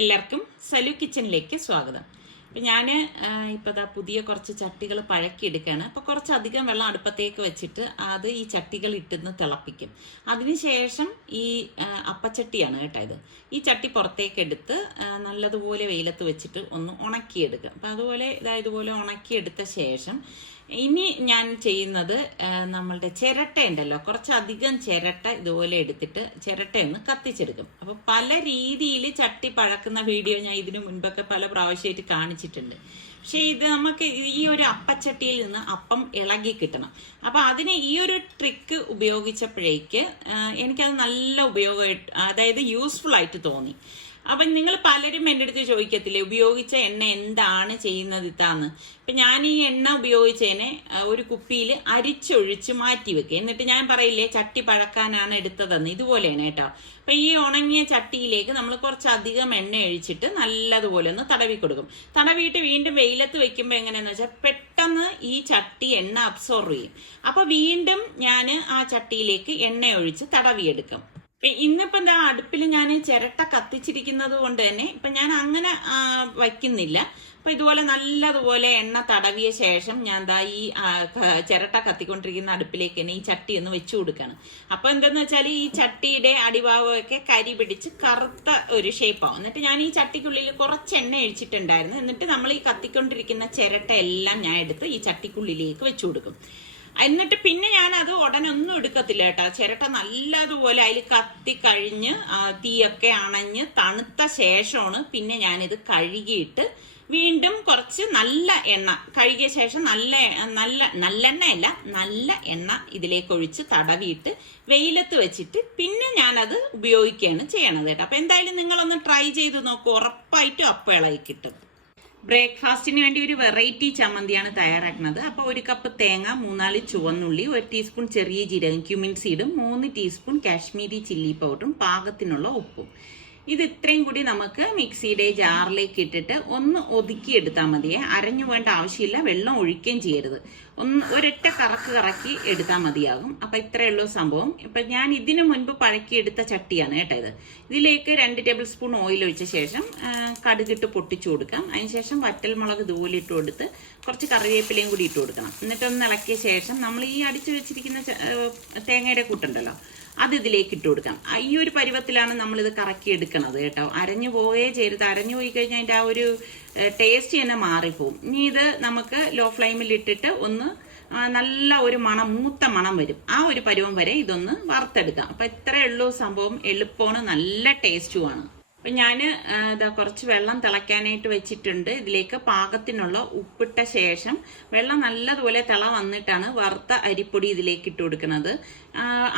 എല്ലാവർക്കും സലു കിച്ചണിലേക്ക് സ്വാഗതം. അപ്പം ഞാൻ ഇപ്പോൾ പുതിയ കുറച്ച് ചട്ടികൾ പഴക്കിയെടുക്കുകയാണ്. അപ്പോൾ കുറച്ചധികം വെള്ളം അടുപ്പത്തേക്ക് വെച്ചിട്ട് അത് ഈ ചട്ടികൾ ഇട്ടുന്ന് തിളപ്പിക്കും. അതിനുശേഷം ഈ അപ്പച്ചട്ടിയാണ് കേട്ടോ ഇത്. ഈ ചട്ടി പുറത്തേക്ക് എടുത്ത് നല്ലതുപോലെ വെയിലത്ത് വെച്ചിട്ട് ഒന്ന് ഉണക്കിയെടുക്കുക. അപ്പം അതുപോലെ ഇതുപോലെ ഉണക്കിയെടുത്ത ശേഷം ഇനി ഞാൻ ചെയ്യുന്നത് നമ്മളുടെ ചിരട്ട ഉണ്ടല്ലോ, കുറച്ചധികം ചിരട്ട ഇതുപോലെ എടുത്തിട്ട് ചിരട്ടയൊന്ന് കത്തിച്ചെടുക്കും. അപ്പോൾ പല രീതിയിൽ ചട്ടി പഴക്കുന്ന വീഡിയോ ഞാൻ ഇതിനു മുൻപൊക്കെ പല പ്രാവശ്യമായിട്ട് കാണിച്ചിട്ടുണ്ട്. പക്ഷേ ഇത് നമുക്ക് ഈ ഒരു അപ്പച്ചട്ടിയിൽ നിന്ന് അപ്പം ഇളകി കിട്ടണം. അപ്പം അതിന് ഈ ഒരു ട്രിക്ക് ഉപയോഗിച്ചപ്പോഴേക്ക് എനിക്കത് നല്ല അതായത് യൂസ്ഫുൾ ആയിട്ട് തോന്നി. അപ്പം നിങ്ങൾ പലരും എൻ്റെ അടുത്ത് ചോദിക്കത്തില്ലേ, ഉപയോഗിച്ച എണ്ണ എന്താണ് ചെയ്യുന്നത് ഇതാന്ന്. ഇപ്പം ഞാൻ ഈ എണ്ണ ഉപയോഗിച്ചതിനെ ഒരു കുപ്പിയിൽ അരിച്ചൊഴിച്ച് മാറ്റി വെക്കുക. എന്നിട്ട് ഞാൻ പറയില്ലേ ചട്ടി പഴക്കാനാണ് എടുത്തതെന്ന്, ഇതുപോലെയാണ് കേട്ടോ. അപ്പം ഈ ഉണങ്ങിയ ചട്ടിയിലേക്ക് നമ്മൾ കുറച്ചധികം എണ്ണ ഒഴിച്ചിട്ട് നല്ലതുപോലെ ഒന്ന് തടവി കൊടുക്കും. തടവിയിട്ട് വീണ്ടും വെയിലത്ത് വെക്കുമ്പോൾ എങ്ങനെയാണെന്ന് വെച്ചാൽ പെട്ടെന്ന് ഈ ചട്ടി എണ്ണ അബ്സോർവ് ചെയ്യും. അപ്പോൾ വീണ്ടും ഞാൻ ആ ചട്ടിയിലേക്ക് എണ്ണ ഒഴിച്ച് തടവിയെടുക്കും. ഇന്നിപ്പോ എന്താ അടുപ്പിൽ ഞാൻ ചിരട്ട കത്തിച്ചിരിക്കുന്നത് കൊണ്ട് തന്നെ ഇപ്പൊ ഞാൻ അങ്ങനെ വയ്ക്കുന്നില്ല. അപ്പൊ ഇതുപോലെ നല്ലതുപോലെ എണ്ണ തടവിയ ശേഷം ഞാൻ ഈ ചിരട്ട കത്തിക്കൊണ്ടിരിക്കുന്ന അടുപ്പിലേക്ക് തന്നെ ഈ ചട്ടി ഒന്ന് വെച്ചു കൊടുക്കുകയാണ്. അപ്പൊ എന്തെന്ന് വെച്ചാൽ ഈ ചട്ടിയുടെ അടിഭാഗമൊക്കെ കരി പിടിച്ച് കറുത്ത ഒരു ഷേപ്പാവും. എന്നിട്ട് ഞാൻ ഈ ചട്ടിക്കുള്ളിൽ കുറച്ച് എണ്ണ ഒഴിച്ചിട്ടുണ്ടായിരുന്നു. എന്നിട്ട് നമ്മൾ ഈ കത്തിക്കൊണ്ടിരിക്കുന്ന ചിരട്ട എല്ലാം ഞാൻ എടുത്ത് ഈ ചട്ടിക്കുള്ളിലേക്ക് വെച്ചു കൊടുക്കും. എന്നിട്ട് പിന്നെ ഞാൻ അത് ഉടനെ ഒന്നും എടുക്കത്തില്ല കേട്ടോ. ചിരട്ട നല്ലതുപോലെ അതിൽ കത്തി കഴിഞ്ഞ് തീയൊക്കെ അണഞ്ഞ് തണുത്ത ശേഷമാണ് പിന്നെ ഞാനിത് കഴുകിയിട്ട് വീണ്ടും കുറച്ച് നല്ല എണ്ണ കഴുകിയ ശേഷം നല്ലെണ്ണയല്ല നല്ല എണ്ണ ഇതിലേക്ക് ഒഴിച്ച് തടവിയിട്ട് വെയിലത്ത് വെച്ചിട്ട് പിന്നെ ഞാനത് ഉപയോഗിക്കുകയാണ് ചെയ്യണത് കേട്ടോ. അപ്പൊ എന്തായാലും നിങ്ങളൊന്ന് ട്രൈ ചെയ്ത് നോക്കൂ, ഉറപ്പായിട്ടും അപ്പം ഇളകി കിട്ടും. ബ്രേക്ക്ഫാസ്റ്റിന് വേണ്ടി ഒരു വെറൈറ്റി ചമ്മന്തിയാണ് തയ്യാറാക്കുന്നത്. അപ്പോൾ 1 കപ്പ് തേങ്ങ, 3-4 ചുവന്നുള്ളി, 1 ടീസ്പൂൺ ചെറിയ ജീരകം ക്യുമിൻ സീഡും, 3 ടീസ്പൂൺ കാശ്മീരി ചില്ലി പൗഡറും, പാകത്തിനുള്ള ഉപ്പും. ഇത് ഇത്രയും കൂടി നമുക്ക് മിക്സിയുടെ ജാറിലേക്ക് ഇട്ടിട്ട് ഒന്ന് ഒതുക്കിയെടുത്താൽ മതിയേ. അരഞ്ഞു വേണ്ട ആവശ്യമില്ല, വെള്ളം ഒഴിക്കുകയും ചെയ്യരുത്. ഒരൊറ്റ കറക്കി എടുത്താൽ മതിയാകും. അപ്പൊ ഇത്രയുള്ളൂ സംഭവം. ഇപ്പൊ ഞാൻ ഇതിനു മുൻപ് പഴക്കിയെടുത്ത ചട്ടിയാണ് കേട്ടോ ഇത്. ഇതിലേക്ക് 2 ടേബിൾ സ്പൂൺ ഓയിൽ ഒഴിച്ച ശേഷം കടുകിട്ട് പൊട്ടിച്ചു കൊടുക്കാം. അതിനുശേഷം വറ്റൽമുളക് ഇതുപോലെ ഇട്ട് കൊടുത്ത് കുറച്ച് കറിവേപ്പിലയും കൂടി ഇട്ട് കൊടുക്കണം. എന്നിട്ടൊന്ന് ഇളക്കിയ ശേഷം നമ്മൾ ഈ അടിച്ചു വെച്ചിരിക്കുന്ന തേങ്ങയുടെ കൂട്ടുണ്ടല്ലോ, അത് ഇതിലേക്ക് ഇട്ട് കൊടുക്കാം. ഈ ഒരു പരുവത്തിലാണ് നമ്മളിത് കറക്കി എടുക്കണത് കേട്ടോ. അരഞ്ഞു പോവുകയേ ചെയ്യരുത്. അരഞ്ഞു പോയി കഴിഞ്ഞാൽ അതിൻ്റെ ആ ഒരു ടേസ്റ്റ് തന്നെ മാറിപ്പോവും. ഇനി ഇത് നമുക്ക് ലോ ഫ്ലെയിമിൽ ഇട്ടിട്ട് ഒന്ന് നല്ല ഒരു മൂത്ത മണം വരും. ആ ഒരു പരുവം വരെ ഇതൊന്ന് വറുത്തെടുക്കാം. അപ്പൊ ഇത്രയേ ഉള്ളൂ സംഭവം. എളുപ്പമാണ്, നല്ല ടേസ്റ്റുമാണ്. അപ്പൊ ഞാന് കുറച്ച് വെള്ളം തിളയ്ക്കാനായിട്ട് വെച്ചിട്ടുണ്ട്. ഇതിലേക്ക് പാകത്തിനുള്ള ഉപ്പിട്ട ശേഷം വെള്ളം നല്ലതുപോലെ തിള വന്നിട്ടാണ് വറുത്ത അരിപ്പൊടി ഇതിലേക്ക് ഇട്ട് കൊടുക്കുന്നത്.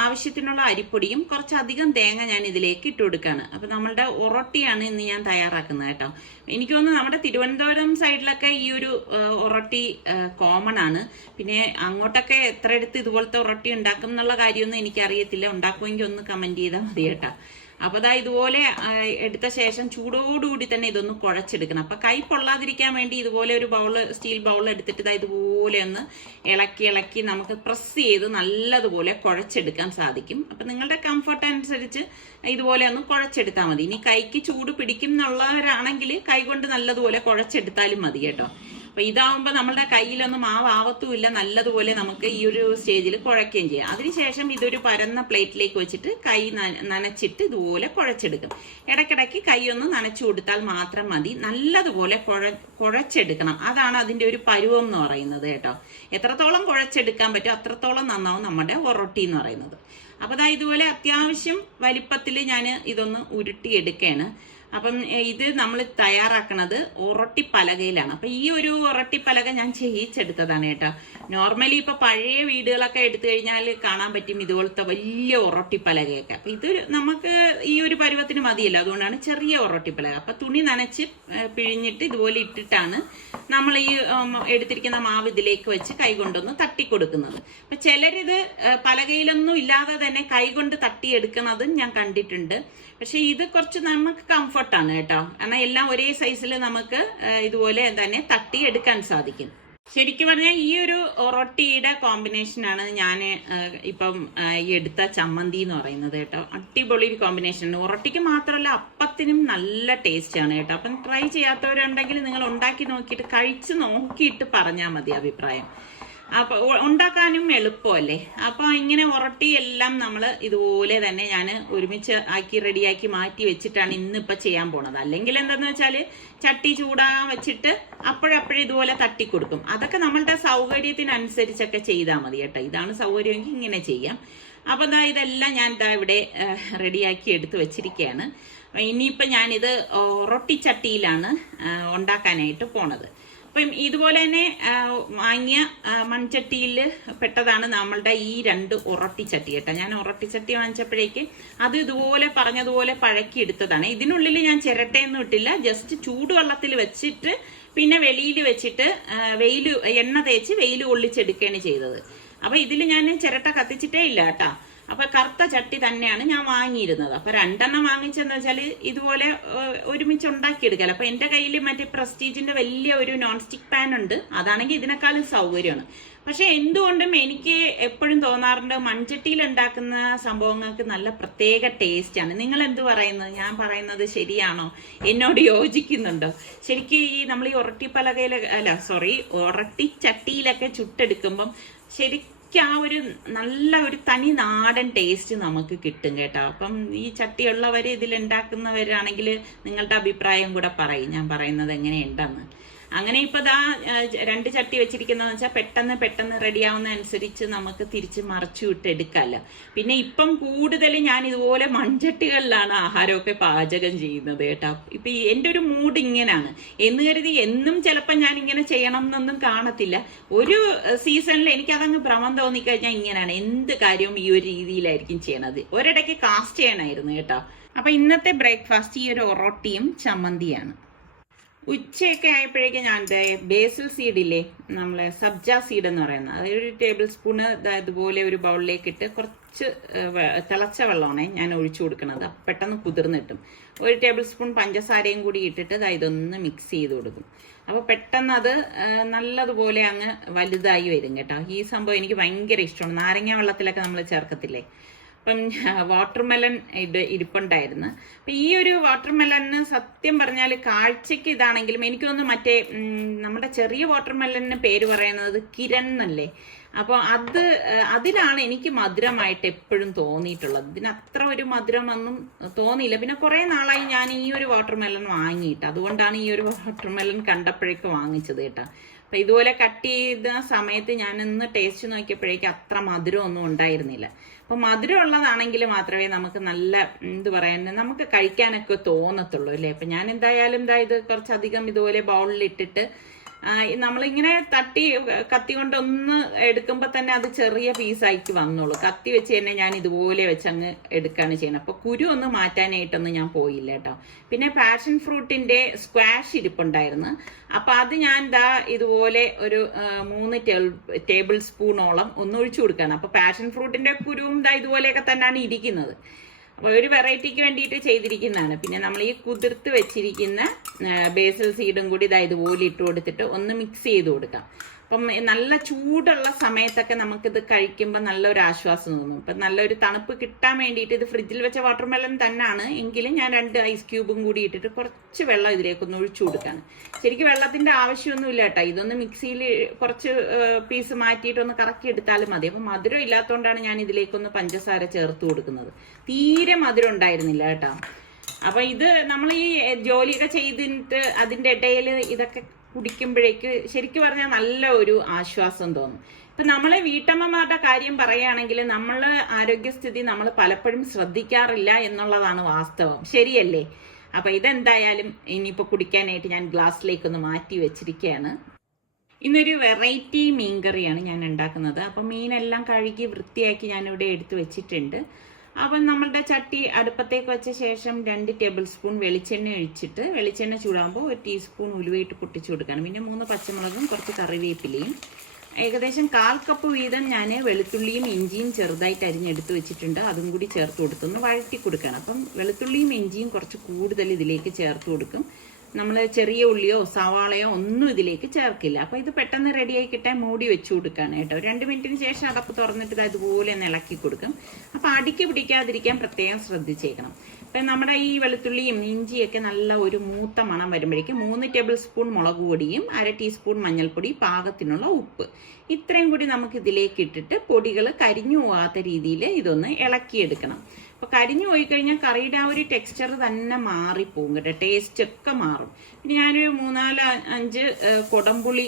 ആവശ്യത്തിനുള്ള അരിപ്പൊടിയും കുറച്ചധികം തേങ്ങ ഞാൻ ഇതിലേക്ക് ഇട്ട് കൊടുക്കുകയാണ്. അപ്പൊ നമ്മളുടെ ഒറോട്ടിയാണ് ഇന്ന് ഞാൻ തയ്യാറാക്കുന്നത് കേട്ടോ. എനിക്ക് തോന്നുന്നു നമ്മുടെ തിരുവനന്തപുരം സൈഡിലൊക്കെ ഈ ഒരു ഒറോട്ടി കോമൺ ആണ്. പിന്നെ അങ്ങോട്ടൊക്കെ എത്ര എടുത്ത് ഇതുപോലത്തെ ഒറോട്ടി ഉണ്ടാക്കും എന്നുള്ള കാര്യമൊന്നും എനിക്കറിയത്തില്ല. ഉണ്ടാക്കുമെങ്കിൽ ഒന്ന് കമന്റ് ചെയ്താൽ മതി കേട്ടോ. അപ്പൊ ഇതുപോലെ എടുത്ത ശേഷം ചൂടോടുകൂടി തന്നെ ഇതൊന്ന് കുഴച്ചെടുക്കണം. അപ്പൊ കൈ പൊള്ളാതിരിക്കാൻ വേണ്ടി ഇതുപോലെ ഒരു സ്റ്റീൽ ബൗൾ എടുത്തിട്ട് ഇതുപോലെ ഒന്ന് ഇളക്കി നമുക്ക് പ്രസ് ചെയ്ത് നല്ലതുപോലെ കുഴച്ചെടുക്കാൻ സാധിക്കും. അപ്പൊ നിങ്ങളുടെ കംഫർട്ട് അനുസരിച്ച് ഇതുപോലെ ഒന്ന് കുഴച്ചെടുത്താൽ മതി. ഇനി കൈക്ക് ചൂട് പിടിക്കും എന്നുള്ളവരാണെങ്കിൽ കൈ കൊണ്ട് നല്ലതുപോലെ കുഴച്ചെടുത്താലും മതി കേട്ടോ. അപ്പൊ ഇതാവുമ്പോൾ നമ്മളുടെ കയ്യിലൊന്നും മാവാവത്തുമില്ല, നല്ലതുപോലെ നമുക്ക് ഈ ഒരു സ്റ്റേജിൽ കുഴയ്ക്കുകയും ചെയ്യാം. അതിനുശേഷം ഇതൊരു പരന്ന പ്ലേറ്റിലേക്ക് വെച്ചിട്ട് കൈ നനച്ചിട്ട് ഇതുപോലെ കുഴച്ചെടുക്കും. ഇടയ്ക്കിടയ്ക്ക് കൈ ഒന്ന് നനച്ചു കൊടുത്താൽ മാത്രം മതി. നല്ലതുപോലെ കുഴച്ചെടുക്കണം. അതാണ് അതിന്റെ ഒരു പരുവം എന്ന് പറയുന്നത് കേട്ടോ. എത്രത്തോളം കുഴച്ചെടുക്കാൻ പറ്റും അത്രത്തോളം നന്നാവും നമ്മുടെ ഒറോട്ടി എന്ന് പറയുന്നത്. അപ്പൊ ഇതുപോലെ അത്യാവശ്യം വലിപ്പത്തിൽ ഞാൻ ഇതൊന്ന് ഉരുട്ടിയെടുക്കുകയാണ്. അപ്പം ഇത് നമ്മൾ തയ്യാറാക്കുന്നത് ഒറൊട്ടിപ്പലകയിലാണ്. അപ്പൊ ഈ ഒരു ഒറൊട്ടിപ്പലക ഞാൻ ചെയ്യിച്ചെടുത്തതാണ് കേട്ടോ. നോർമലി ഇപ്പൊ പഴയ വീടുകളൊക്കെ എടുത്തു കഴിഞ്ഞാൽ കാണാൻ പറ്റും ഇതുപോലത്തെ വലിയ ഒറൊട്ടിപ്പലകയൊക്കെ. അപ്പൊ ഇത് നമുക്ക് ഈ ഒരു പരുവത്തിന് മതിയല്ലോ, അതുകൊണ്ടാണ് ചെറിയ ഒറൊട്ടിപ്പലക. അപ്പൊ തുണി നനച്ച് പിഴിഞ്ഞിട്ട് ഇതുപോലെ ഇട്ടിട്ടാണ് നമ്മൾ ഈ എടുത്തിരിക്കുന്ന മാവ് ഇതിലേക്ക് വെച്ച് കൈകൊണ്ടൊന്ന് തട്ടിക്കൊടുക്കുന്നത്. അപ്പൊ ചിലരിത് പലകയിലൊന്നും ഇല്ലാതെ തന്നെ കൈകൊണ്ട് തട്ടിയെടുക്കുന്നതും ഞാൻ കണ്ടിട്ടുണ്ട്. പക്ഷെ ഇത് കുറച്ച് നമുക്ക് കംഫർട്ടാണ് കേട്ടോ. കാരണം എല്ലാം ഒരേ സൈസിൽ നമുക്ക് ഇതുപോലെ തന്നെ തട്ടിയെടുക്കാൻ സാധിക്കും. ശരിക്കും പറഞ്ഞാൽ ഈ ഒരു ഒറോട്ടിയുടെ കോമ്പിനേഷനാണ് ഞാൻ ഇപ്പം ഈ എടുത്ത ചമ്മന്തി എന്ന് പറയുന്നത് കേട്ടോ. അടിപൊളി ഒരു കോമ്പിനേഷൻ. ഒറോട്ടിക്ക് മാത്രമല്ല അപ്പത്തിനും നല്ല ടേസ്റ്റാണ് കേട്ടോ. അപ്പം ട്രൈ ചെയ്യാത്തവരുണ്ടെങ്കിൽ നിങ്ങൾ ഉണ്ടാക്കി നോക്കിയിട്ട് കഴിച്ച് നോക്കിയിട്ട് പറഞ്ഞാൽ മതി അഭിപ്രായം. അപ്പോൾ ഉണ്ടാക്കാനും എളുപ്പമല്ലേ. അപ്പോൾ ഇങ്ങനെ ഒറട്ടി എല്ലാം നമ്മൾ ഇതുപോലെ തന്നെ ഞാൻ ഒരുമിച്ച് ആക്കി റെഡിയാക്കി മാറ്റി വെച്ചിട്ടാണ് ഇന്നിപ്പോൾ ചെയ്യാൻ പോണത്. അല്ലെങ്കിൽ എന്താണെന്ന് വെച്ചാൽ ചട്ടി ചൂടാൻ വെച്ചിട്ട് അപ്പോഴപ്പോഴും ഇതുപോലെ തട്ടിക്കൊടുക്കും. അതൊക്കെ നമ്മളുടെ സൗകര്യത്തിനനുസരിച്ചൊക്കെ ചെയ്താൽ മതി കേട്ടോ. ഇതാണ് സൗകര്യമെങ്കിൽ ഇങ്ങനെ ചെയ്യാം. അപ്പോൾ ഇതെല്ലാം ഞാൻ ഇവിടെ റെഡിയാക്കി എടുത്ത് വെച്ചിരിക്കുകയാണ്. ഇനിയിപ്പോൾ ഞാനിത് ഒറൊട്ടി ചട്ടിയിലാണ് ഉണ്ടാക്കാനായിട്ട് പോണത്. അപ്പം ഇതുപോലെ തന്നെ വാങ്ങിയ മൺചട്ടിയിൽ പെട്ടതാണ് നമ്മളുടെ ഈ 2 ഒറട്ടിച്ചട്ടി കേട്ടോ. ഞാൻ ഒറട്ടിച്ചട്ടി വാങ്ങിച്ചപ്പോഴേക്ക് അത് ഇതുപോലെ പറഞ്ഞതുപോലെ പഴക്കി എടുത്തതാണ്. ഇതിനുള്ളിൽ ഞാൻ ചിരട്ടയൊന്നും ഇട്ടില്ല. ജസ്റ്റ് ചൂടുവെള്ളത്തിൽ വെച്ചിട്ട് പിന്നെ വെളിയിൽ വെച്ചിട്ട് എണ്ണ തേച്ച് വെയിൽ കൊള്ളിച്ചെടുക്കുകയാണ് ചെയ്തത്. അപ്പൊ ഇതിൽ ഞാൻ ചിരട്ട കത്തിച്ചിട്ടേ ഇല്ല കേട്ടോ. അപ്പൊ കറുത്ത ചട്ടി തന്നെയാണ് ഞാൻ വാങ്ങിയിരുന്നത്. അപ്പൊ 2 വാങ്ങിച്ചെന്ന് വെച്ചാൽ ഇതുപോലെ ഒരുമിച്ച് ഉണ്ടാക്കിയെടുക്കാമല്ലോ. അപ്പൊ എന്റെ കയ്യിൽ മറ്റേ പ്രസ്റ്റീജിന്റെ വലിയ ഒരു നോൺ സ്റ്റിക് പാൻ ഉണ്ട്. അതാണെങ്കിൽ ഇതിനേക്കാളും സൗകര്യമാണ്. പക്ഷെ എന്തുകൊണ്ടും എനിക്ക് എപ്പോഴും തോന്നാറുണ്ട് മൺചട്ടിയിൽ ഉണ്ടാക്കുന്ന സംഭവങ്ങൾക്ക് നല്ല പ്രത്യേക ടേസ്റ്റാണ്. നിങ്ങൾ എന്ത് പറയുന്നത്? ഞാൻ പറയുന്നത് ശരിയാണോ? എന്നോട് യോജിക്കുന്നുണ്ടോ? ശരിക്കും നമ്മൾ ഈ ഒറട്ടി ചട്ടിയിലൊക്കെ ചുട്ടെടുക്കുമ്പം ആ നല്ല ഒരു തനി നാടൻ ടേസ്റ്റ് നമുക്ക് കിട്ടും കേട്ടോ. അപ്പം ഈ ചട്ടിയുള്ളവർ ഇതിലുണ്ടാക്കുന്നവരാണെങ്കിൽ നിങ്ങളുടെ അഭിപ്രായം കൂടെ പറയും ഞാൻ പറയുന്നത് എങ്ങനെയുണ്ടെന്ന്. അങ്ങനെ ഇപ്പൊ 2 ചട്ടി വെച്ചിരിക്കുന്നതെന്ന് വെച്ചാൽ പെട്ടെന്ന് റെഡിയാവുന്ന അനുസരിച്ച് നമുക്ക് തിരിച്ച് മറിച്ചു വിട്ട് എടുക്കാമല്ലോ. പിന്നെ ഇപ്പം കൂടുതൽ ഞാൻ ഇതുപോലെ മൺചട്ടികളിലാണ് ആഹാരമൊക്കെ പാചകം ചെയ്യുന്നത് കേട്ടോ. ഇപ്പൊ എൻ്റെ ഒരു മൂഡ് ഇങ്ങനെയാണ് എന്ന് കരുതി എന്നും ചിലപ്പോൾ ഞാൻ ഇങ്ങനെ ചെയ്യണം എന്നൊന്നും കാണത്തില്ല. ഒരു സീസണിൽ എനിക്കതങ്ങ് ഭ്രമം തോന്നിക്കഴിഞ്ഞാൽ ഇങ്ങനെയാണ് എന്ത് കാര്യവും ഈ ഒരു രീതിയിലായിരിക്കും ചെയ്യണത്. ഒരിടയ്ക്ക് കാസ്റ്റ് ചെയ്യണമായിരുന്നു കേട്ടോ. അപ്പൊ ഇന്നത്തെ ബ്രേക്ക്ഫാസ്റ്റ് ഈ ഒരു ഒറോട്ടിയും ചമ്മന്തിയാണ്. ഉച്ചയൊക്കെ ആയപ്പോഴേക്കും ഞാൻ ബേസിൽ സീഡില്ലേ, നമ്മളെ സബ്ജ സീഡ് എന്ന് പറയുന്നത്, അതൊരു 1 ടേബിൾ സ്പൂണ് ഇതുപോലെ ഒരു ബൗളിലേക്ക് ഇട്ട് കുറച്ച് തിളച്ച വെള്ളമാണ് ഞാൻ ഒഴിച്ചു കൊടുക്കുന്നത്. പെട്ടെന്ന് കുതിർന്നിട്ടും 1 ടേബിൾ സ്പൂൺ പഞ്ചസാരയും കൂടി ഇട്ടിട്ട് ഇതൊന്ന് മിക്സ് ചെയ്ത് കൊടുക്കും. അപ്പോൾ പെട്ടെന്ന് അത് നല്ലതുപോലെ അങ്ങ് വലുതായി വരും കേട്ടോ. ഈ സംഭവം എനിക്ക് ഭയങ്കര ഇഷ്ടമാണ്. നാരങ്ങ വെള്ളത്തിലൊക്കെ നമ്മൾ ചേർക്കത്തില്ലേ. അപ്പം വാട്ടർമെലൺ ഇരിപ്പുണ്ടായിരുന്നു. അപ്പം ഈ ഒരു വാട്ടർമെലണിന് സത്യം പറഞ്ഞാൽ കാഴ്ചയ്ക്ക് ഇതാണെങ്കിലും എനിക്ക് തോന്നുന്നു മറ്റേ നമ്മുടെ ചെറിയ വാട്ടർമെലണിന് പേര് പറയുന്നത് കിരൺ എന്നല്ലേ. അപ്പോൾ അതിലാണ് എനിക്ക് മധുരമായിട്ട് എപ്പോഴും തോന്നിയിട്ടുള്ളത്. ഇതിന് അത്ര ഒരു മധുരമൊന്നും തോന്നിയില്ല. പിന്നെ കുറേ നാളായി ഞാൻ ഈ ഒരു വാട്ടർമെലൺ വാങ്ങിയിട്ട്, അതുകൊണ്ടാണ് ഈ ഒരു വാട്ടർമെലൺ കണ്ടപ്പോഴേക്ക് വാങ്ങിച്ചത് കേട്ടോ. അപ്പം ഇതുപോലെ കട്ട് ചെയ്ത സമയത്ത് ഞാനിന്ന് ടേസ്റ്റ് നോക്കിയപ്പോഴേക്കും അത്ര മധുരമൊന്നും ഉണ്ടായിരുന്നില്ല. അപ്പം മധുരം ഉള്ളതാണെങ്കിൽ മാത്രമേ നമുക്ക് നല്ല നമുക്ക് കഴിക്കാനൊക്കെ തോന്നത്തുള്ളൂ അല്ലേ. അപ്പം ഞാൻ എന്തായാലും ഇത് കുറച്ചധികം ഇതുപോലെ ബൗളിലിട്ടിട്ട് നമ്മളിങ്ങനെ കത്തി കൊണ്ടൊന്ന് എടുക്കുമ്പോൾ തന്നെ അത് ചെറിയ പീസായിട്ട് വന്നോളൂ. കത്തി വെച്ച് തന്നെ ഞാൻ ഇതുപോലെ വെച്ച് അങ്ങ് എടുക്കുകയാണ് ചെയ്യുന്നത്. അപ്പോൾ കുരു ഒന്ന് മാറ്റാനായിട്ടൊന്നും ഞാൻ പോയില്ല കേട്ടോ. പിന്നെ പാഷൻ ഫ്രൂട്ടിന്റെ സ്ക്വാഷ് ഇരിപ്പുണ്ടായിരുന്നു. അപ്പം അത് ഞാൻ ഇതുപോലെ ഒരു 3 ടേബിൾ സ്പൂണോളം ഒന്ന് ഒഴിച്ചു കൊടുക്കുകയാണ്. അപ്പോൾ പാഷൻ ഫ്രൂട്ടിന്റെ കുരുവും ഇതുപോലെയൊക്കെ തന്നെയാണ് ഇരിക്കുന്നത്. അപ്പോൾ ഒരു വെറൈറ്റിക്ക് വേണ്ടിയിട്ട് ചെയ്തിരിക്കുന്നതാണ്. പിന്നെ നമ്മൾ ഈ കുതിർത്ത് വെച്ചിരിക്കുന്ന ബേസിൽ സീഡും കൂടി ഇതുപോലെ ഇട്ട് കൊടുത്തിട്ട് ഒന്ന് മിക്സ് ചെയ്ത് കൊടുക്കാം. അപ്പം നല്ല ചൂടുള്ള സമയത്തൊക്കെ നമുക്കിത് കഴിക്കുമ്പോൾ നല്ലൊരു ആശ്വാസം തോന്നും. ഇപ്പം നല്ലൊരു തണുപ്പ് കിട്ടാൻ വേണ്ടിയിട്ട് ഇത് ഫ്രിഡ്ജിൽ വെച്ച വാട്ടർമെലൺ തന്നെയാണ് എങ്കിലും ഞാൻ 2 ഐസ് ക്യൂബും കൂടി ഇട്ടിട്ട് കുറച്ച് വെള്ളം ഇതിലേക്കൊന്ന് ഒഴിച്ചു കൊടുക്കാണ്. ശരിക്കും വെള്ളത്തിൻ്റെ ആവശ്യമൊന്നുമില്ല കേട്ടോ. ഇതൊന്ന് മിക്സിയിൽ കുറച്ച് പീസ് മാറ്റിയിട്ടൊന്ന് കറക്കി എടുത്താലും മതി. അപ്പം മധുരം ഇല്ലാത്തതുകൊണ്ടാണ് ഞാൻ ഇതിലേക്കൊന്ന് പഞ്ചസാര ചേർത്ത് കൊടുക്കുന്നത്. തീരെ മധുരം ഉണ്ടായിരുന്നില്ല കേട്ടോ. അപ്പം ഇത് നമ്മൾ ഈ ജോലിയൊക്കെ ചെയ്തിട്ട് അതിൻ്റെ ഇടയിൽ ഇതൊക്കെ കുടിക്കുമ്പോഴേക്ക് ശരിക്കും പറഞ്ഞാൽ നല്ല ഒരു ആശ്വാസം തോന്നും. ഇപ്പം നമ്മളെ വീട്ടമ്മമാരുടെ കാര്യം പറയുകയാണെങ്കിൽ നമ്മളെ ആരോഗ്യസ്ഥിതി നമ്മൾ പലപ്പോഴും ശ്രദ്ധിക്കാറില്ല എന്നുള്ളതാണ് വാസ്തവം. ശരിയല്ലേ? അപ്പം ഇതെന്തായാലും ഇനിയിപ്പോൾ കുടിക്കാനായിട്ട് ഞാൻ ഗ്ലാസ്സിലേക്കൊന്ന് മാറ്റി വെച്ചിരിക്കുകയാണ്. ഇന്നൊരു വെറൈറ്റി മീൻകറിയാണ് ഞാൻ ഉണ്ടാക്കുന്നത്. അപ്പം മീനെല്ലാം കഴുകി വൃത്തിയാക്കി ഞാനിവിടെ എടുത്ത് വെച്ചിട്ടുണ്ട്. അപ്പം നമ്മളുടെ ചട്ടി അടുപ്പത്തേക്ക് വെച്ച ശേഷം 2 ടേബിൾ സ്പൂൺ വെളിച്ചെണ്ണ ഒഴിച്ചിട്ട് വെളിച്ചെണ്ണ ചൂടാകുമ്പോൾ 1 ടീസ്പൂൺ ഉലുവയിട്ട് പൊട്ടിച്ചു കൊടുക്കണം. പിന്നെ 3 പച്ചമുളകും കുറച്ച് കറിവേപ്പിലയും ഏകദേശം 1/4 കപ്പ് വീതം ഞാൻ വെളുത്തുള്ളിയും ഇഞ്ചിയും ചെറുതായിട്ട് അരിഞ്ഞെടുത്ത് വെച്ചിട്ടുണ്ട്. അതും കൂടി ചേർത്ത് കൊടുത്തൊന്ന് വഴറ്റി കൊടുക്കണം. അപ്പം വെളുത്തുള്ളിയും ഇഞ്ചിയും കുറച്ച് കൂടുതൽ ഇതിലേക്ക് ചേർത്ത് കൊടുക്കും. നമ്മൾ ചെറിയ ഉള്ളിയോ സവാളയോ ഒന്നും ഇതിലേക്ക് ചേർക്കില്ല. അപ്പോൾ ഇത് പെട്ടെന്ന് റെഡിയായി കിട്ടാൻ മൂടി വെച്ച് കൊടുക്കുകയാണ് കേട്ടോ. 2 മിനിറ്റിന് ശേഷം അടപ്പ് തുറന്നിട്ട് ഇത് അതുപോലെ ഒന്ന് ഇളക്കി കൊടുക്കും. അപ്പോൾ അടിക്ക് പിടിക്കാതിരിക്കാൻ പ്രത്യേകം ശ്രദ്ധിച്ചേക്കണം. അപ്പം നമ്മുടെ ഈ വെളുത്തുള്ളിയും ഇഞ്ചിയൊക്കെ നല്ല ഒരു മൂത്ത മണം വരുമ്പോഴേക്കും 3 ടേബിൾ സ്പൂൺ മുളക് പൊടിയും 1/2 ടീസ്പൂൺ മഞ്ഞൾപ്പൊടി, പാകത്തിനുള്ള ഉപ്പ്, ഇത്രയും കൂടി നമുക്ക് ഇതിലേക്ക് ഇട്ടിട്ട് പൊടികൾ കരിഞ്ഞു പോകാത്ത രീതിയിൽ ഇതൊന്ന് ഇളക്കിയെടുക്കണം. അപ്പോൾ കരിഞ്ഞു പോയി കഴിഞ്ഞാൽ കറിയുടെ ആ ഒരു ടെക്സ്ചർ തന്നെ മാറിപ്പോകും കേട്ടോ, ടേസ്റ്റ് ഒക്കെ മാറും. പിന്നെ ഞാനൊരു 3-4-5 കൊടംപുളി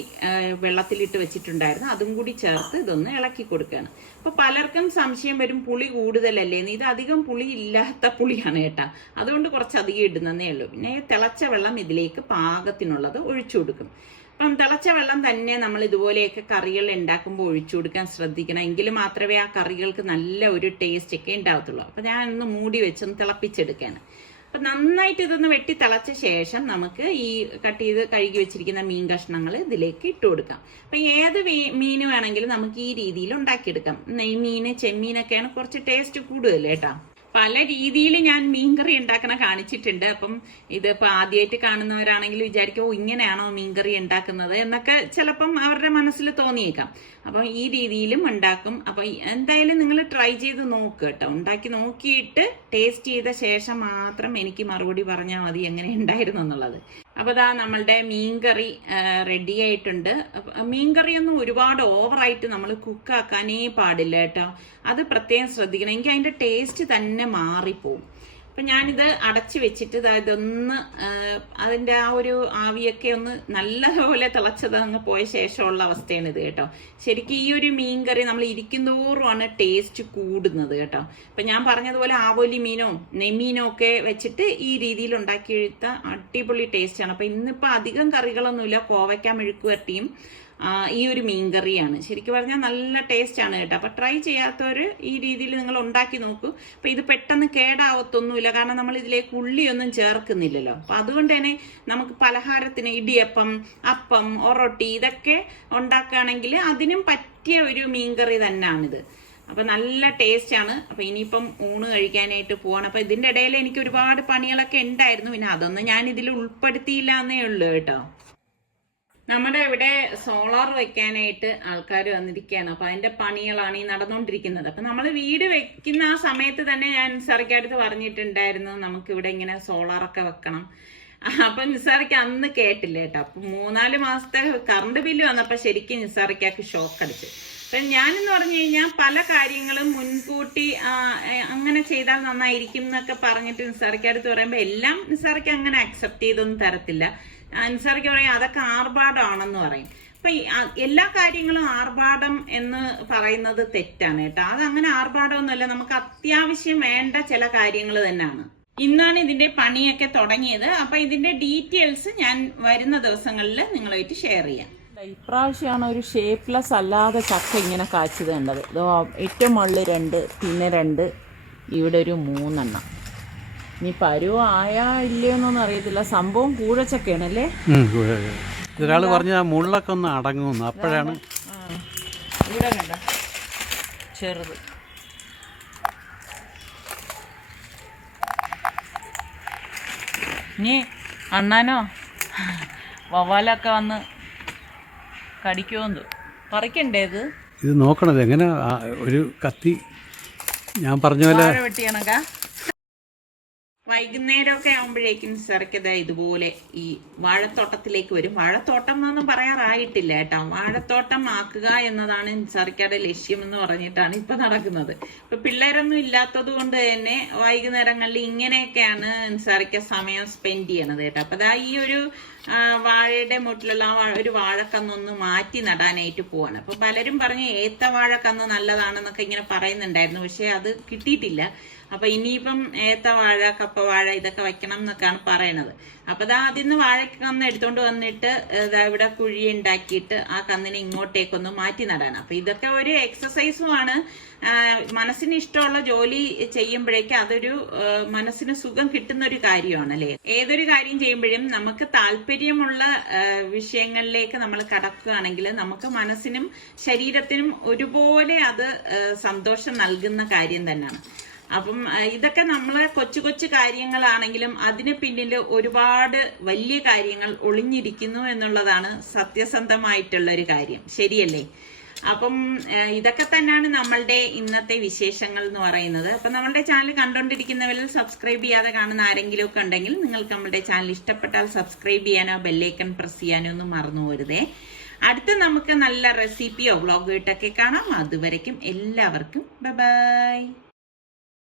വെള്ളത്തിലിട്ട് വെച്ചിട്ടുണ്ടായിരുന്നു, അതും കൂടി ചേർത്ത് ഇതൊന്ന് ഇളക്കി കൊടുക്കുകയാണ്. അപ്പോൾ പലർക്കും സംശയം വരും, പുളി കൂടുതലല്ലേ എന്ന്. ഇത് അധികം പുളി ഇല്ലാത്ത പുളിയാണ് കേട്ടോ, അതുകൊണ്ട് കുറച്ചധികം ഇടുന്നതേ ഉള്ളൂ. പിന്നെ തിളച്ച വെള്ളം ഇതിലേക്ക് പാകത്തിനുള്ളത് ഒഴിച്ചു കൊടുക്കും. അപ്പം തിളച്ച വെള്ളം തന്നെ നമ്മൾ ഇതുപോലെയൊക്കെ കറികൾ ഉണ്ടാക്കുമ്പോൾ ഒഴിച്ചു കൊടുക്കാൻ ശ്രദ്ധിക്കണം. എങ്കിൽ മാത്രമേ ആ കറികൾക്ക് നല്ല ഒരു ടേസ്റ്റ് ഒക്കെ ഉണ്ടാകത്തുള്ളൂ. അപ്പം ഞാനൊന്ന് മൂടി വെച്ചൊന്ന് തിളപ്പിച്ചെടുക്കുകയാണ്. അപ്പം നന്നായിട്ട് ഇതൊന്ന് വെട്ടി തിളച്ച ശേഷം നമുക്ക് ഈ കട്ട് ചെയ്ത് കഴുകി വെച്ചിരിക്കുന്ന മീൻ കഷ്ണങ്ങൾ ഇതിലേക്ക് ഇട്ട് കൊടുക്കാം. അപ്പം ഏത് മീൻ വേണമെങ്കിലും നമുക്ക് ഈ രീതിയിൽ ഉണ്ടാക്കിയെടുക്കാം. നെയ്മീൻ, ചെമ്മീനൊക്കെയാണ് കുറച്ച് ടേസ്റ്റ് കൂടുതൽ കേട്ടോ. പല രീതിയിൽ ഞാൻ മീൻകറി ഉണ്ടാക്കണ കാണിച്ചിട്ടുണ്ട്. അപ്പം ഇതിപ്പോൾ ആദ്യമായിട്ട് കാണുന്നവരാണെങ്കിൽ വിചാരിക്കും, ഇങ്ങനെയാണോ മീൻകറി ഉണ്ടാക്കുന്നത് എന്നൊക്കെ ചിലപ്പം അവരുടെ മനസ്സിൽ തോന്നിയേക്കാം. അപ്പം ഈ രീതിയിലും ഉണ്ടാക്കും. അപ്പം എന്തായാലും നിങ്ങൾ ട്രൈ ചെയ്ത് നോക്കുക കേട്ടോ. ഉണ്ടാക്കി നോക്കിയിട്ട് ടേസ്റ്റ് ചെയ്ത ശേഷം മാത്രം എനിക്ക് മറുപടി പറഞ്ഞാൽ മതി എങ്ങനെ ഉണ്ടായിരുന്നു എന്നുള്ളത്. അപ്പോൾ ഇതാ നമ്മളുടെ മീൻകറി റെഡി ആയിട്ടുണ്ട്. മീൻകറിയൊന്നും ഒരുപാട് ഓവറായിട്ട് നമ്മൾ കുക്കാക്കാനേ പാടില്ല കേട്ടോ, അത് പ്രത്യേകം ശ്രദ്ധിക്കണം. എനിക്ക് അതിൻ്റെ ടേസ്റ്റ് തന്നെ മാറിപ്പോവും. അപ്പം ഞാനിത് അടച്ചു വെച്ചിട്ട് ഇതൊന്ന് അതിൻ്റെ ആ ഒരു ആവിയൊക്കെ ഒന്ന് നല്ലപോലെ തിളച്ചത് അങ്ങ് പോയ ശേഷമുള്ള അവസ്ഥയാണ് ഇത് കേട്ടോ. ശരിക്കും ഈ ഒരു മീൻ കറി നമ്മൾ ഇരിക്കുന്തോറുമാണ് ടേസ്റ്റ് കൂടുന്നത് കേട്ടോ. അപ്പം ഞാൻ പറഞ്ഞതുപോലെ ആവോലി മീനോ നെയ്മീനോ ഒക്കെ വെച്ചിട്ട് ഈ രീതിയിൽ ഉണ്ടാക്കിയെടുത്ത അടിപൊളി ടേസ്റ്റാണ്. അപ്പം ഇന്നിപ്പോൾ അധികം കറികളൊന്നുമില്ല, കോവയ്ക്ക മെഴുക്ക് വരട്ടിയും ഈ ഒരു മീൻകറിയാണ്. ശരിക്കും പറഞ്ഞാൽ നല്ല ടേസ്റ്റാണ് കേട്ടോ. അപ്പം ട്രൈ ചെയ്യാത്തവർ ഈ രീതിയിൽ നിങ്ങൾ ഉണ്ടാക്കി നോക്കൂ. അപ്പം ഇത് പെട്ടെന്ന് കേടാവത്തൊന്നുമില്ല, കാരണം നമ്മൾ ഇതിലേക്ക് ഉള്ളിയൊന്നും ചേർക്കുന്നില്ലല്ലോ. അപ്പം അതുകൊണ്ട് തന്നെ നമുക്ക് പലഹാരത്തിന് ഇടിയപ്പം, അപ്പം, ഒറോട്ടി ഇതൊക്കെ ഉണ്ടാക്കുകയാണെങ്കിൽ അതിനും പറ്റിയ ഒരു മീൻകറി തന്നെയാണിത്. അപ്പം നല്ല ടേസ്റ്റാണ്. അപ്പം ഇനിയിപ്പം ഊണ് കഴിക്കാനായിട്ട് പോവാണ്. അപ്പം ഇതിൻ്റെ ഇടയിൽ എനിക്ക് ഒരുപാട് പണികളൊക്കെ ഉണ്ടായിരുന്നു, പിന്നെ അതൊന്നും ഞാൻ ഇതിൽ ഉൾപ്പെടുത്തിയില്ല എന്നേ ഉള്ളൂ കേട്ടോ. നമ്മുടെ ഇവിടെ സോളാർ വെക്കാനായിട്ട് ആൾക്കാർ വന്നിരിക്കുകയാണ്. അപ്പം അതിൻ്റെ പണികളാണ് ഈ നടന്നുകൊണ്ടിരിക്കുന്നത്. അപ്പം നമ്മൾ വീട് വെക്കുന്ന ആ സമയത്ത് തന്നെ ഞാൻ നിസാറിക്കടുത്ത് പറഞ്ഞിട്ടുണ്ടായിരുന്നു നമുക്കിവിടെ ഇങ്ങനെ സോളാറൊക്കെ വെക്കണം. അപ്പം നിസാറിക്ക് അന്ന് കേട്ടില്ല കേട്ടോ. അപ്പം 3-4 മാസത്തെ കറണ്ട് ബില്ല് വന്നപ്പോൾ ശരിക്കും നിസാറിക്കാക്ക് ഷോക്ക് അടിച്ചു. അപ്പം ഞാനെന്ന് പറഞ്ഞു കഴിഞ്ഞാൽ പല കാര്യങ്ങളും മുൻകൂട്ടി അങ്ങനെ ചെയ്താൽ നന്നായിരിക്കും എന്നൊക്കെ പറഞ്ഞിട്ട് നിസാറിക്കടുത്ത് പറയുമ്പോൾ എല്ലാം നിസാറിക്ക് അങ്ങനെ അക്സെപ്റ്റ് ചെയ്തൊന്നും തരത്തില്ല. നിസാറിക്ക് പറയും അതൊക്കെ ആർഭാടമാണെന്ന് പറയും. അപ്പൊ എല്ലാ കാര്യങ്ങളും ആർഭാടം എന്ന് പറയുന്നത് തെറ്റാണ് കേട്ടോ. അതങ്ങനെ ആർഭാടമൊന്നുമല്ല, നമുക്ക് അത്യാവശ്യം വേണ്ട ചില കാര്യങ്ങൾ തന്നെയാണ്. ഇന്നാണ് ഇതിന്റെ പണിയൊക്കെ തുടങ്ങിയത്. അപ്പൊ ഇതിന്റെ ഡീറ്റെയിൽസ് ഞാൻ വരുന്ന ദിവസങ്ങളിൽ നിങ്ങളുമായിട്ട് ഷെയർ ചെയ്യാം. ഇപ്രാവശ്യമാണ് ഒരു ഷേപ്പ്ലെസ് അല്ലാതെ ചക്ക ഇങ്ങനെ കാച്ചത് കണ്ടത്. ഏറ്റവും മുകളിൽ 2, പിന്നെ 2, ഇവിടെ ഒരു 3 എണ്ണം. ഇനി പരുവായാ ഇല്ലയോന്നൊന്നും അറിയത്തില്ല. സംഭവം കൂഴച്ചക്കയാണ് അല്ലേ? ഒരാൾ പറഞ്ഞ മുള്ളൊക്കെ ഒന്ന് അടങ്ങുന്നു, അപ്പോഴാണ് ഇവിടെ കണ്ട ചെറുത്. ഇനി അണ്ണാനോ വവ്വാലൊക്കെ വന്ന് കടിക്കുമെന്ന് പറിക്കണ്ടേ? ഇത് നോക്കണത് എങ്ങനെ ഒരു കത്തി ഞാൻ പറഞ്ഞ പോലെ വെട്ടിയാണക്കാ. വൈകുന്നേരമൊക്കെ ആകുമ്പോഴേക്കും നിസാറിക്കത ഇതുപോലെ ഈ വാഴത്തോട്ടത്തിലേക്ക് വരും. വാഴത്തോട്ടം എന്നൊന്നും പറയാറായിട്ടില്ല കേട്ടോ, വാഴത്തോട്ടം ആക്കുക എന്നതാണ് നിസാറിക്കയുടെ ലക്ഷ്യം എന്ന് പറഞ്ഞിട്ടാണ് ഇപ്പൊ നടക്കുന്നത്. ഇപ്പൊ പിള്ളേരൊന്നും ഇല്ലാത്തത് കൊണ്ട് തന്നെ വൈകുന്നേരങ്ങളിൽ ഇങ്ങനെയൊക്കെയാണ് നിസാറിക്ക സമയം സ്പെൻഡ് ചെയ്യണത് കേട്ടോ. അപ്പൊ അതാ ഈ ഒരു വാഴയുടെ മുട്ടിലുള്ള ഒരു വാഴക്കന്നൊന്ന് മാറ്റി നടാനായിട്ട് പോവാണ്. അപ്പൊ പലരും പറഞ്ഞ് ഏത്ത വാഴക്കന്ന് നല്ലതാണെന്നൊക്കെ ഇങ്ങനെ പറയുന്നുണ്ടായിരുന്നു, പക്ഷെ അത് കിട്ടിയിട്ടില്ല. അപ്പൊ ഇനിയിപ്പം ഏത്ത വാഴ, കപ്പ വാഴ ഇതൊക്കെ വെക്കണം എന്നൊക്കെയാണ് പറയണത്. അപ്പൊ അത് ആദ്യം വാഴക്കന്ന് എടുത്തോണ്ട് വന്നിട്ട് ഇവിടെ കുഴി ഉണ്ടാക്കിയിട്ട് ആ കന്നിനെ ഇങ്ങോട്ടേക്കൊന്ന് മാറ്റി നടാണ്. അപ്പൊ ഇതൊക്കെ ഒരു എക്സസൈസുമാണ്. മനസ്സിന് ഇഷ്ടമുള്ള ജോലി ചെയ്യുമ്പോഴേക്കും അതൊരു മനസ്സിന് സുഖം കിട്ടുന്ന ഒരു കാര്യമാണ് അല്ലേ. ഏതൊരു കാര്യം ചെയ്യുമ്പോഴും നമുക്ക് താല്പര്യമുള്ള വിഷയങ്ങളിലേക്ക് നമ്മൾ കടക്കുകയാണെങ്കിൽ നമുക്ക് മനസ്സിനും ശരീരത്തിനും ഒരുപോലെ അത് സന്തോഷം നൽകുന്ന കാര്യം തന്നെയാണ്. അപ്പം ഇതൊക്കെ നമ്മളെ കൊച്ചു കൊച്ചു കാര്യങ്ങളാണെങ്കിലും അതിന് പിന്നിൽ ഒരുപാട് വലിയ കാര്യങ്ങൾ ഒളിഞ്ഞിരിക്കുന്നു എന്നുള്ളതാണ് സത്യസന്ധമായിട്ടുള്ള ഒരു കാര്യം, ശരിയല്ലേ? അപ്പം ഇതൊക്കെ തന്നെയാണ് നമ്മളുടെ ഇന്നത്തെ വിശേഷങ്ങൾ എന്ന് പറയുന്നത്. അപ്പം നമ്മളുടെ ചാനൽ കണ്ടുകൊണ്ടിരിക്കുന്നവരിൽ സബ്സ്ക്രൈബ് ചെയ്യാതെ കാണുന്ന ആരെങ്കിലും ഒക്കെ ഉണ്ടെങ്കിൽ നിങ്ങൾക്ക് നമ്മളുടെ ചാനൽ ഇഷ്ടപ്പെട്ടാൽ സബ്സ്ക്രൈബ് ചെയ്യാനോ ബെല്ലൈക്കൺ പ്രസ് ചെയ്യാനോ ഒന്നും മറന്നു പോരുതേ. അടുത്ത് നമുക്ക് നല്ല റെസിപ്പിയോ വ്ളോഗോ ഇട്ടൊക്കെ കാണാം. അതുവരയ്ക്കും എല്ലാവർക്കും ബൈ ബൈ.